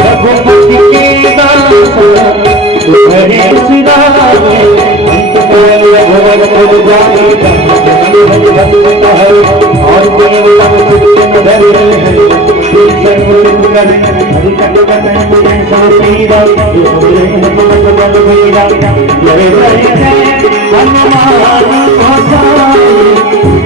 रघुपति की तुम्हारे सिरागे अंत पद जाए भगवत है और देवता कृष्ण धरे श्री सर्व करे हरि कट कट तुझे सासीरा सुरे हनुमत बल भैरा जय जय जय हनुमान गोसाई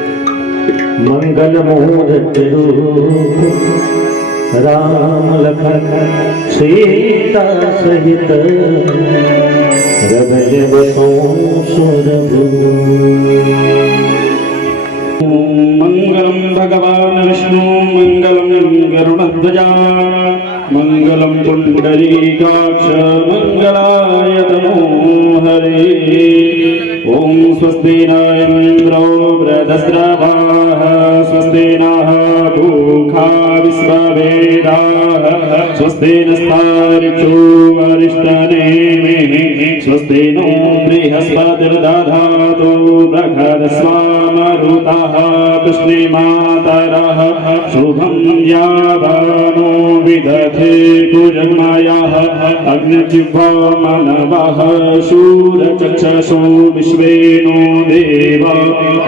मंगल मूर्ति राम लखन सीता सहित हृदय बसो सुरभु मङ्गलं भगवान् विष्णु मङ्गलं गरुडध्वजा मङ्गलं पुण्डरीकाक्ष मङ्गलाय तमो हरे ॐ स्वस्ति न मुखाविस्मवेदाः स्वस्तेन स्थारिक्षो वेदास्तिनस्तारिचोरिष्टने सुस्तिनो बृहस्पति दधातु स्वामरुतः कृष्णीमातरः शुभं यावनो विदधे तु अग्निजिह्वा मनवः शूरचक्षसो विश्वेनो देवा।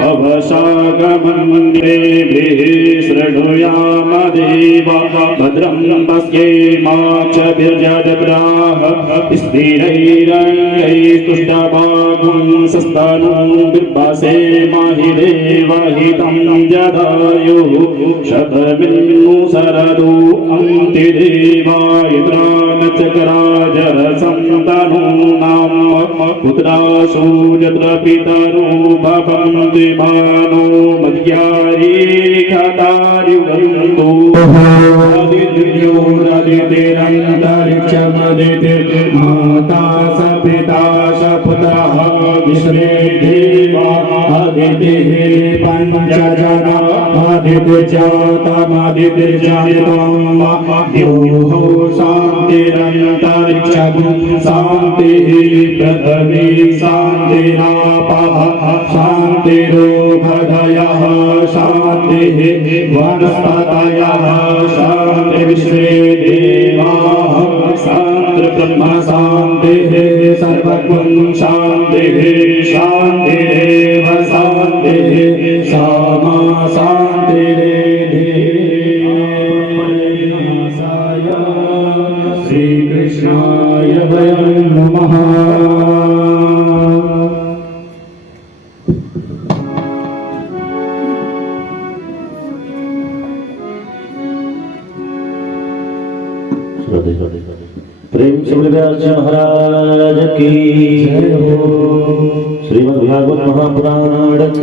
अवशागमन्देभिः शृणुयाम देवा भद्रं पश्येमाक्षभिर्जडग्राः स्थिरैरङ्गैस्तुष्टभागुं सस्तनो बिर्भासे माहि देवहितं जदायुः। शतविन्मुसरदो अन्ति देवायद्रानचकराजरसन्तनो नाम पुत्रासो यत्र पितरो भवन्ति भानो मद्यारीखतारिवन्दो आदित्यो माता स पिता स पुत्रः विश्वे देवा अदितिः पञ्चजना द्योः शान्तिरन्तरिक्षं शान्तिः पृथ्वी शान्तिरापः शान्तिरोगधयः शान्तिः वनस्पतयः शान्ति शांति देवाः शान्ति ब्रह्म शान्तिः शान्तिः प्रेम से बोले जी महाराज की। श्रीमद भागवत महापुराण की